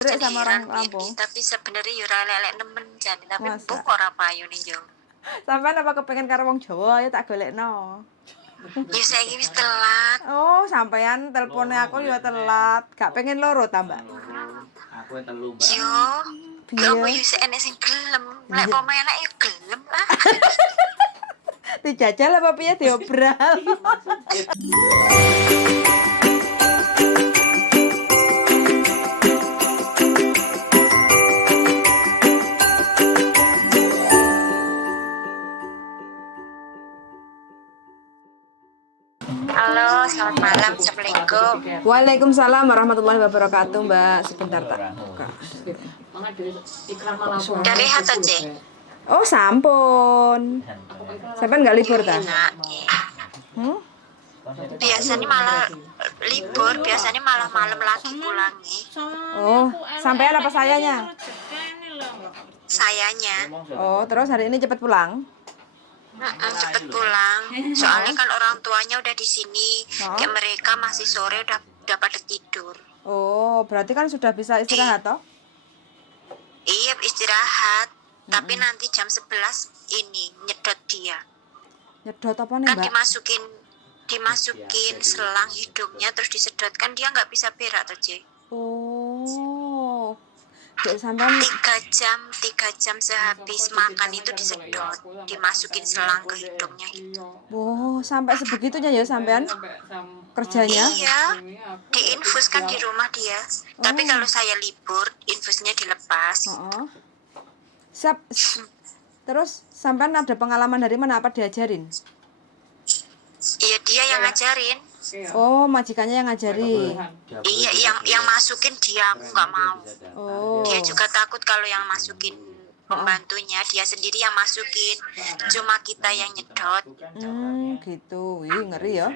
sama orang Lampung. Tapi sebenarnya yo ora lelek nemen jane, tapi Masa? mbok ora payu ning yo. Sampean apa kepengen karo wong Jawa ya tak golekno. Ya saiki wis telat. Oh, sampean telepone aku ya telat. Gak pengen loro ta, Mbak? Aku yang telu, Mbak. Yo. Ya apa yo sik enek sing gelem. Lek pemenek yo gelem lah. Dijajal apa piye diobral? Halo, selamat malam. Assalamualaikum. Waalaikumsalam warahmatullahi wabarakatuh, Mbak. Sebentar tak buka. Dari Hato C. Oh, sampun. Sampean enggak libur ta? Enak. Biasanya malah libur, biasanya malah malam lagi pulangnya. Oh, sampean apa sayanya? Sayanya. Oh, terus hari ini cepat pulang? Cepet pulang. Soalnya kan orang tuanya udah di sini. Kayak mereka masih sore udah pada tidur. Oh, berarti kan sudah bisa istirahat toh? Iya, istirahat. Tapi nanti jam 11 ini nyedot dia. Nyedot apa nih, Kan Mbak? dimasukin selang hidungnya terus disedot, kan dia nggak bisa berak tuh, C. Oh. Dek sampean 3 jam sehabis makan itu disedot, dimasukin selang ke hidungnya itu. oh, sampai sebegitunya ya sampean kerjanya? Iya, diinfus kan di rumah dia. Tapi kalau saya libur, infusnya dilepas. Heeh. Terus sampean ada pengalaman dari mana, apa diajarin? Iya, dia yang ngajarin. Oh, majikannya yang ngajari. Iya, yang masukin dia, aku nggak mau. Oh. Dia juga takut kalau yang masukin pembantunya, dia sendiri yang masukin. Cuma kita yang nyedot. Gitu. Wih, ngeri ya.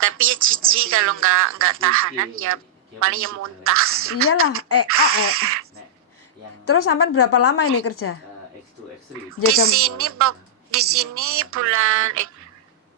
Tapi ya jijik kalau nggak tahanan ya paling ya muntah. Iyalah, Terus sampean berapa lama ini kerja? Di sini bulan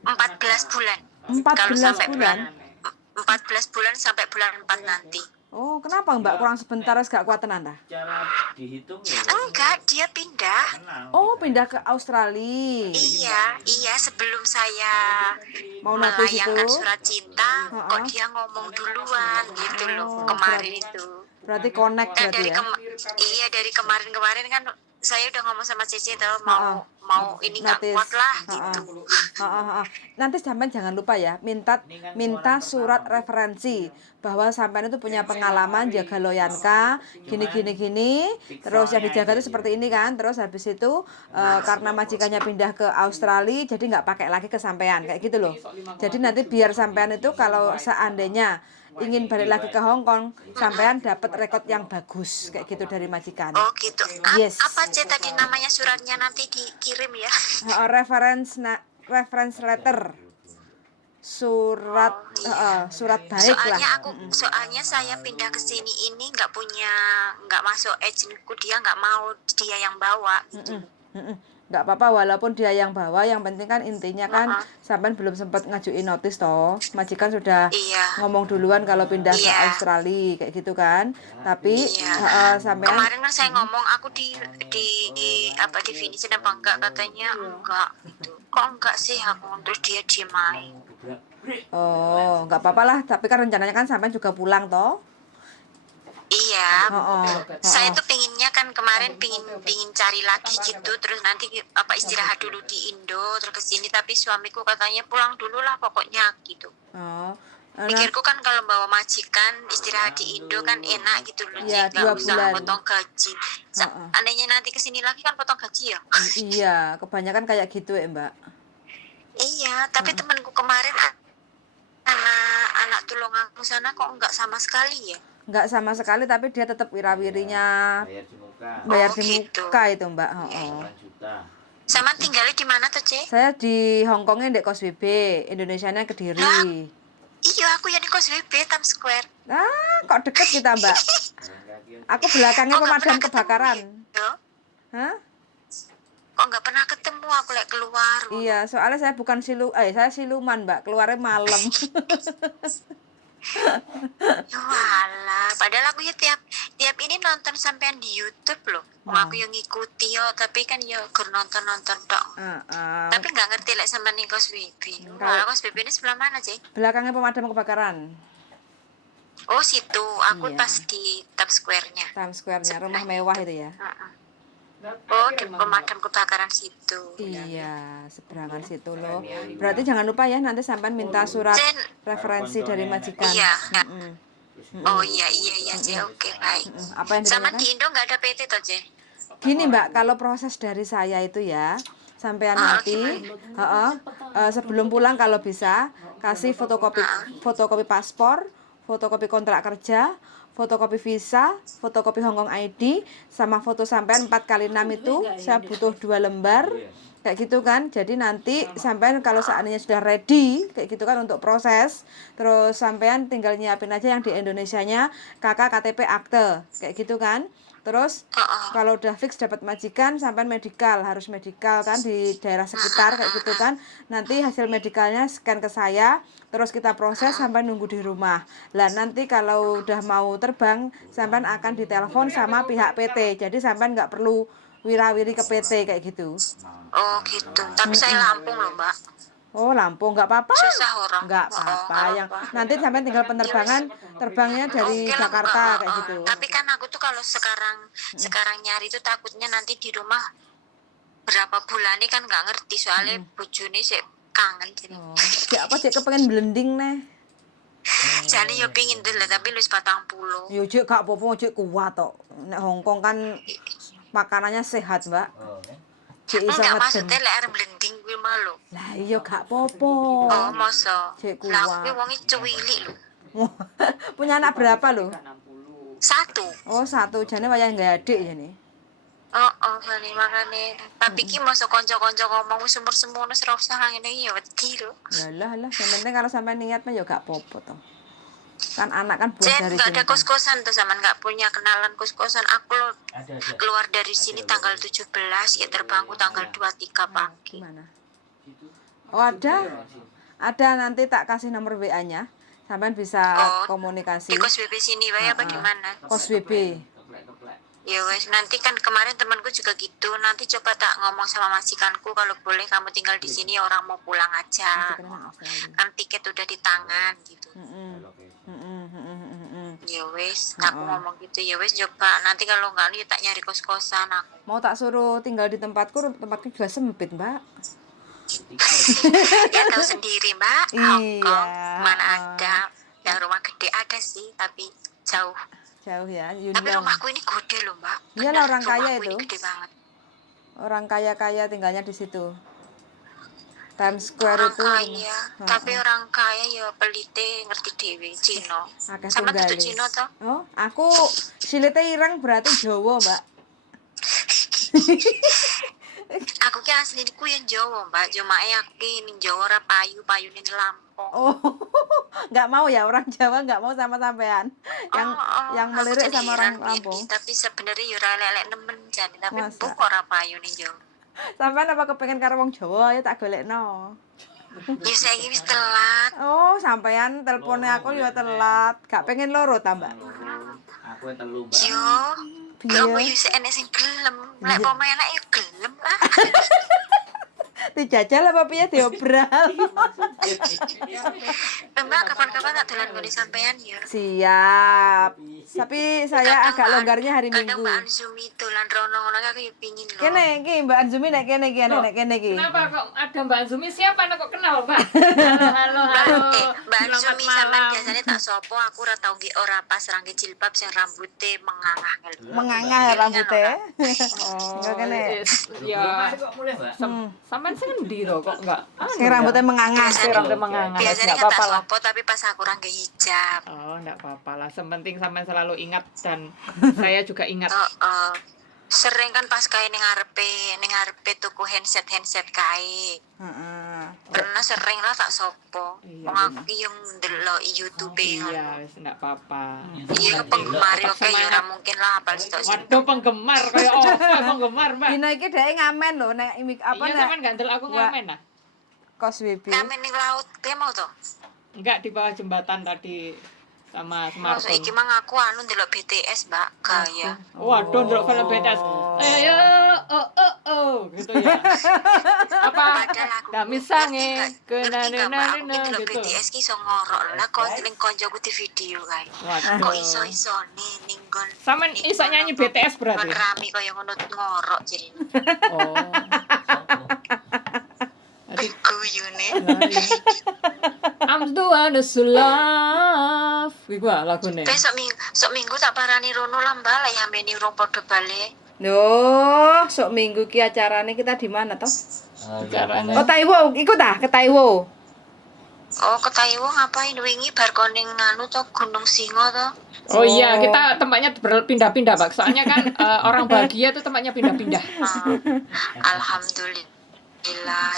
14 bulan. 14 bulan. 14 bulan sampai bulan 4 nanti. Oh, kenapa Mbak kurang sebentar gak kuat tenan dah? Cara dihitung ya. Enggak, dia pindah. Oh, pindah ke Australia. Iya, sebelum saya Mau notis itu. melayangkan surat cinta, kok dia ngomong duluan gitu loh kemarin itu. Berarti connect Nah, berarti ya. Iya, dari kemarin kan saya udah ngomong sama Cici tuh mau ini nggak Notis. kuat lah gitu. Nanti sampean jangan lupa ya, minta surat referensi bahwa sampean itu punya pengalaman jaga Loyanka gini. Terus yang dijaga itu seperti ini kan. Terus habis itu karena majikannya pindah ke Australia, jadi nggak pakai lagi ke sampean kayak gitu loh. Jadi nanti biar sampean itu kalau seandainya ingin balik lagi ke Hong Kong, sampean dapat rekod yang bagus kayak gitu dari majikan. Oh gitu. Yes. Apa aja tadi namanya suratnya, nanti dikirim ya? Reference letter. Surat baik lah. Soalnya saya pindah ke sini ini nggak masuk agentku, dia nggak mau dia yang bawa gitu. Nggak apa-apa walaupun dia yang bawa, yang penting kan intinya kan sampean belum sempat ngajuin notis toh, majikan sudah ngomong duluan kalau pindah ke Australia kayak gitu kan. Tapi sampean kemarin kan saya ngomong aku di definition apa enggak, katanya enggak gitu. Kok enggak sih aku, terus dia diem aja. Oh, nggak apa-apa lah, tapi kan rencananya kan sampean juga pulang toh. Iya, saya tuh pinginnya kan kemarin pingin cari lagi gitu, terus nanti istirahat dulu di Indo terus ke sini, tapi suamiku katanya pulang dulu lah pokoknya gitu. Pikirku kan kalau bawa majikan istirahat di Indo kan enak gitu loh, ya, nggak usah potong gaji. Andainya nanti kesini lagi kan potong gaji ya. Iya, kebanyakan kayak gitu ya Mbak. Iya, tapi temanku kemarin anak tulung aku sana kok nggak sama sekali ya. Nggak sama sekali, tapi dia tetap wirawirinya bayar di muka itu Mbak. Sama tinggalnya di mana tuh, Ce? Saya di Hongkongnya di Kos WB, Indonesianya Kediri. Iya, aku yang di Kos WB Times Square. Kok deket kita Mbak? Aku belakangnya pemadam kebakaran. Hah? Kok nggak pernah ketemu aku keluar? Iya, soalnya saya bukan saya siluman Mbak, keluarnya malam. Ya walah, padahal aku ya tiap ini nonton sampean di YouTube loh. Wong aku yang ngikuti yo, tapi kan yo gur nonton tok. Tapi nggak ngerti lek sampean ning Kos Bibi. Kalau Kos Bibi ini sebelah mana sih? Belakangnya pemadam kebakaran. Oh situ, aku Iya. pas di Times Square-nya. Times Square-nya, rumah mewah itu ya. Oh, di pemadam kebakaran situ. Iya, seberangan situ loh. Berarti jangan lupa ya, nanti sampean minta surat Jen, referensi dari majikan. iya. Mm-mm. Oh iya, J. Oke, baik. Apa yang Sama ditanyakan? di Indo nggak ada PT toh, J? Gini Mbak, kalau proses dari saya itu ya, sampean nanti sebelum pulang kalau bisa kasih fotokopi paspor, fotokopi kontrak kerja, fotokopi visa, fotokopi Hongkong ID, sama foto sampean 4x6 itu saya butuh 2 lembar. Kayak gitu kan. Jadi nanti sampean kalau seandainya sudah ready kayak gitu kan untuk proses, terus sampean tinggal nyiapin aja yang di Indonesianya KK KTP akte kayak gitu kan. Terus kalau udah fix dapat majikan, sampean medikal, harus medikal kan di daerah sekitar kayak gitu kan. Nanti hasil medikalnya scan ke saya, terus kita proses sampai nunggu di rumah. Lah nanti kalau udah mau terbang, sampean akan ditelepon sama pihak PT. Jadi sampean nggak perlu wirawiri ke PT kayak gitu. Oh gitu. Tapi saya Lampung loh, Mbak. Oh Lampung, nggak apa-apa. Susah orang. Nggak apa-apa. Yang nanti sampean tinggal penerbangan, terbangnya dari Oke lah, Jakarta Mbak. kayak gitu. Tapi kan aku tuh kalau sekarang nyari tuh takutnya nanti di rumah berapa bulan ini kan nggak ngerti soalnya bojone sih kangen jadi. Oh, cek apa cek kepengen blending neh. Jadi yo pingin tuh lah tapi lu 40. Yo cek gak apa-apa cek kuat tok. Nek Hongkong kan makanannya sehat, Mbak. Cek iso Enggak ngedem. maksudnya lek arep blending kuwi malu. Lah iya gak apa-apa. Oh, masa. Cek Lah kuat. kuwi wonge cuwili lho. Punya anak berapa lo? 1. Oh, 1. Jane wayah nggak adik ya nih. Oh, makane. Tapi ki masa kanca-kanca ngomong wis umur semono ora usah ngene ya wedi lho. Yalah, yang penting kalau sampai niat mah ya gak apa-apa toh. Kan anak kan buah Jen, dari nggak ada cinta. kos-kosan tuh sama nggak punya kenalan kos-kosan. Aku lo Ada. keluar dari sini tanggal 17 ya terbangku tanggal 23 pagi. Gimana? Oh, ada. Ada, nanti tak kasih nomor WA-nya. Sampean bisa komunikasi. Di kos BB sini wae apa gimana? Kos WB. Ya wes nanti kan kemarin temanku juga gitu. Nanti coba tak ngomong sama majikanku kalau boleh kamu tinggal di sini orang mau pulang aja. Kan tiket udah di tangan gitu. Ya wes, aku ngomong gitu ya wes coba nanti kalau nggak ya tak nyari kos-kosan aku. Mau tak suruh tinggal di tempatku juga sempit, Mbak. Ya tahu sendiri Mbak, Iya. Hongkong mana ada. Yang rumah gede ada sih tapi jauh. Jauh ya, Tapi Yunlong. rumahku ini gede loh Mbak. Iyalah, Bener, orang kaya rumahku itu. ini gede banget. Orang kaya-kaya tinggalnya di situ. Times Square Orang itu. kaya, tapi orang kaya ya pelite ngerti dewe Cino. Akeh Sama tunggale. tuh Cino toh. Oh, aku silite ireng berarti Jawa, Mbak. Aku ki asli ku yang Jawa Mbak, cuma aku ki ning Jawa ora payu ning Lampung. Oh, nggak mau ya orang Jawa nggak mau sama sampean. Yang aku melirik jadi sama orang heran, Lampung. Bibi, tapi sebenarnya yo ora lelek nemen jadi tapi Masa? mbok ora payu ning Jawa. Sampean apa kepengen karo wong Jawa ya tak golekno. Ya saiki wis telat. Oh, sampean teleponnya aku juga telat. Gak pengen loro ta, Mbak? Aku yang telu, Mbak. Yo, Piye? kamu yo enek sing gelem. Lek pemain yo gelem lah. Dijajal apa piye diobral? Mbak kapan-kapan tak dolan ngene sampean ya. Siap. Tapi saya agak longgarnya hari Minggu. Kadang Mbak Anzumi dolan rono ngono aku yo pingin lho. Kene iki Mbak Anzumi nek kene iki nek kene iki. Kenapa kok ada Mbak Azumi? Siapa anak kok kenal, Mbak? Halo. Mbak Selamat Anzumi malam. sampean biasanya tak sopo aku ora tau nggih ora pas rangge jilbab sing rambute mengangah. Mengangah rambutnya. Enggak kene. Ya, Kok mulai, Mbak? sampean sing endi to kok enggak? Sing rambutnya mengangah. Sing rambutnya menganga. Biasanya Enggak kan tak apa-apa lah. sopo tapi pas aku rangge hijab. Oh, enggak apa-apa lah. Sementing sampean selalu ingat dan saya juga ingat. Sering kan pas kae ning ngarepe tuku handset kae. Heeh. Pernah sering lah tak sopo. Iya, Wong aku yang ndelok YouTube Iya, wis enggak apa-apa. Iya penggemar yo kayak ya ora mungkin lah apal sitok sih. Waduh, penggemar kayak apa penggemar, Mbak? Dina iki dhek ngamen lho nek apa Iya, nek sampean gak ndelok aku ngamen ah. Kos WB. Kami ning laut, dia mau to? Enggak, di bawah jembatan tadi sama Masa smartphone. iki mang aku anu ndelok BTS, Mbak. Gaya. Waduh, ndelok film BTS. Ayo, gitu ya. Apa? Padahal aku Dami ngerti sange, nggak, Mbak? Aku ki ndelok gitu. BTS ki iso ngorok lah kon ning koncoku di video kae. Waduh. Kok iso-isone ning kon. Sampean iso nyanyi BTS Kon berarti? rame kaya ngono ngorok jadi. Oh. Tadi Guyune. I'm the one who's love. Iku lagune. Sok minggu tak parani rono lah Mbak, lah ya meni urung padha balik. Loh, sok minggu ki acarane kita di mana toh? Caranya. Oh, Taiwo, ikut ah ke Taiwo. Oh, ke Taiwan ngapain wingi bar koning anu to Gunung Singo to? Oh iya, kita tempatnya berpindah-pindah, Pak. Soalnya kan orang bahagia tuh tempatnya pindah-pindah. Alhamdulillah.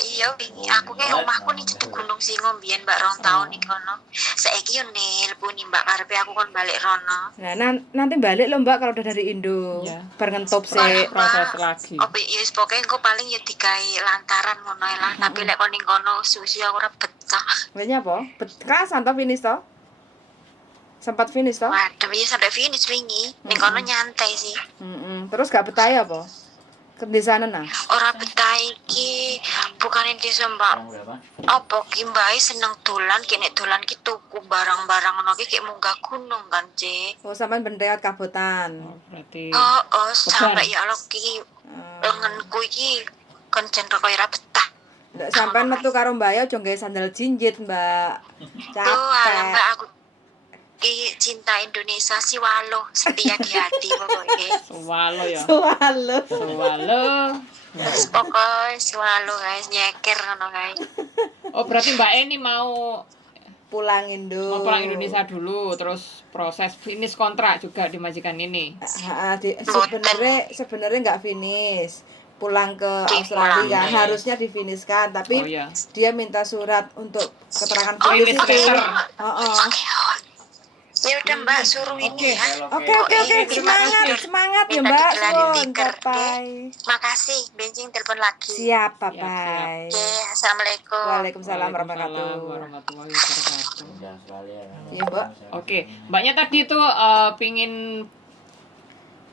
Iya wingi aku kayak omahku nih cedek Gunung Singo mbiyen Mbak rong taun ning kono. Saiki yo nelponi Mbak karepe aku kon balik rono. Nah, nanti balik loh Mbak kalau udah dari Indo. Iya. Bar ngentop Wah, sih. Proses lagi. Opo ya wis pokoke engko paling ya digawe lantaran ngono ae lah. Tapi lek kon ning kono susu aku ora betah. Banyak apa? Bekas atau finish toh? Sempat finish toh? Waduh, ya sampai finish wingi. Ning kono nyantai sih. Terus gak betah ya apa? Ke di sana nah. Ora betah iki bukan desa Mbak. Apa ki Mbak seneng dolan kene dolan ki tuku barang-barang ngono ki kayak munggah gunung kan, Cek. Oh, sampean benreot kabotan. Oh, berarti Oh, sampai ya Allah ki lenganku iki kencen kok ora betah. Ndak sampean metu karo Mbak Ayu aja nggawe sandal jinjit, Mbak. Tuh, alah Mbak Capek. aku ki cinta Indonesia sih walo setia di hati pokoknya. swalo ya. Swalo. Swalo. Terus pokoknya swalo guys nyeker ngono guys. Oh, berarti Mbak Eni mau Pulang Indo. pulang Indonesia dulu, terus proses finish kontrak juga di majikan ini. Sebenarnya nggak finish. Pulang ke Australia kan harusnya difinishkan, tapi Oh iya. dia minta surat untuk keterangan Finish finish itu. letter. Oh. Ya udah Mbak suruh ini ya. Oke, semangat ya Minta Mbak. dikelarin Suwun, tiker, bye. Makasih, benjing telepon lagi. Siap, Siap. bye. Oke, assalamualaikum. Waalaikumsalam warahmatullahi warahmatullahi wabarakatuh. Iya, Mbak. Oke, Mbaknya tadi tuh pingin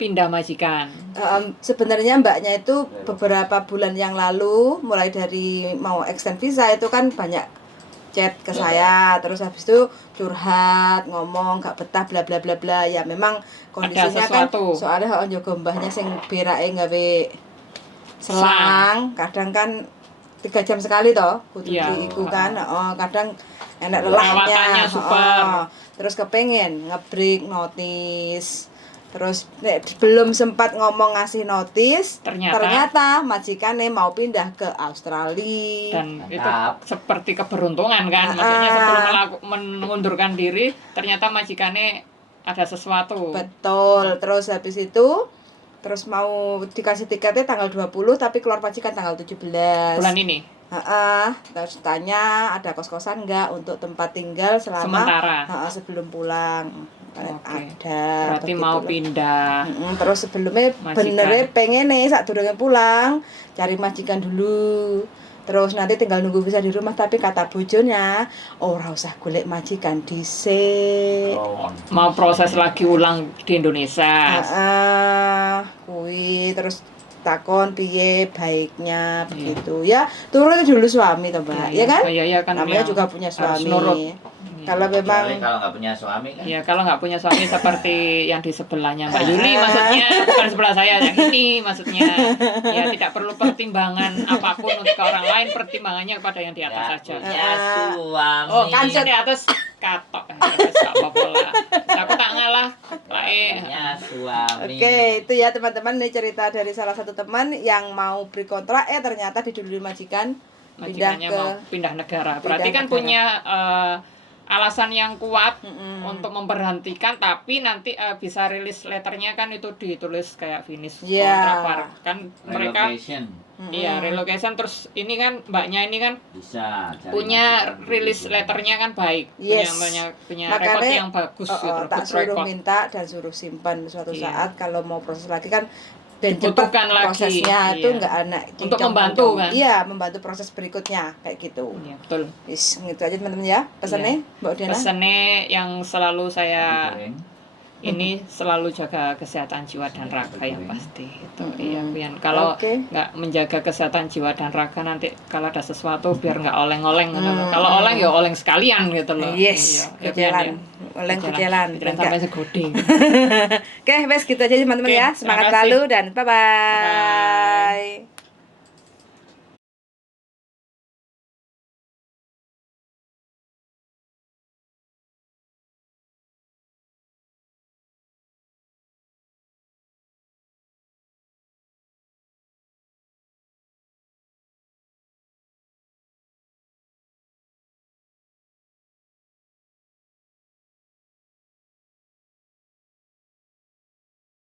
pindah majikan. Sebenarnya Mbaknya itu beberapa bulan yang lalu, mulai dari mau extend visa itu kan banyak chat ke saya, terus habis itu curhat, ngomong gak betah bla bla bla bla. Ya memang kondisinya kan sesuatu. soalnya njogo mbahnya sing berake gawe selang, kadang kan 3 jam sekali toh kudu Iya. iku kan. Kadang enak Perawatannya lelahnya. super. Terus kepengen nge-break notice. Terus belum sempat ngomong ngasih notice, ternyata majikannya mau pindah ke Australia. Dan itu Mantap. seperti keberuntungan kan, maksudnya sebelum mengundurkan diri ternyata majikannya ada sesuatu. Betul. Terus habis itu terus mau dikasih tiketnya tanggal 20 tapi keluar majikan tanggal 17. Bulan ini Terus tanya ada kos-kosan enggak untuk tempat tinggal selama sementara. sebelum pulang. Oke. Ada. Berarti begitu mau loh. pindah. Terus sebelumnya Majikan. benernya pengen nih saat durungnya pulang cari majikan dulu. Terus nanti tinggal nunggu bisa di rumah, tapi kata bojonya ora usah golek majikan dhisik. Mau proses lagi ulang di Indonesia. Kuwi terus takon piye baiknya begitu. Ya, turunin dulu suami toh, Mbak. Ya kan? Iya kan. Namanya yang juga punya harus suami. nurut. Kalau memang kalau nggak punya suami kan. Ya kalau nggak punya suami seperti yang di sebelahnya Mbak Yuli maksudnya, bukan sebelah saya, yang ini maksudnya. Ya tidak perlu pertimbangan apapun untuk ke orang lain, pertimbangannya kepada yang di atas saja. Punya suami. Oh kan yang di atas katok, nggak apa-apa lah. Aku tak ngalah, Punya suami. Oke, itu ya teman-teman, ini cerita dari salah satu teman yang mau beri kontrak ternyata didului majikan majikannya mau pindah negara. Berarti kan negara. punya alasan yang kuat untuk memberhentikan, tapi nanti bisa rilis letternya kan itu ditulis kayak finish Iya. kontrak kan mereka Relocation. iya relocation. Terus ini kan mbaknya ini kan Bisa cari punya majikan rilis dulu. letternya kan baik, Yes. punya Makanya, rekod yang bagus gitu, tak good suruh record. minta dan suruh simpan suatu Iya. saat kalau mau proses lagi kan dan cepat dibutuhkan lagi. prosesnya itu Iya. nggak anak Untuk membantu, kan? Iya, membantu proses berikutnya kayak gitu. Iya, betul. Wis, gitu aja teman-teman ya pesannya Mbak Diana. Pesannya yang selalu saya Digoreng. ini selalu jaga kesehatan jiwa dan raga yang pasti itu. Iya, Pian. Kalau Oke. nggak menjaga kesehatan jiwa dan raga, nanti kalau ada sesuatu biar nggak oleng-oleng gitu loh. Kalau oleng ya oleng sekalian gitu loh. Yes, Iya, kejalan. Pian, ya. Oleng kejalan. Kejalan sampai segede. Oke, wes gitu aja teman-teman Oke, ya. terima Semangat kasih. selalu dan bye-bye. Bye.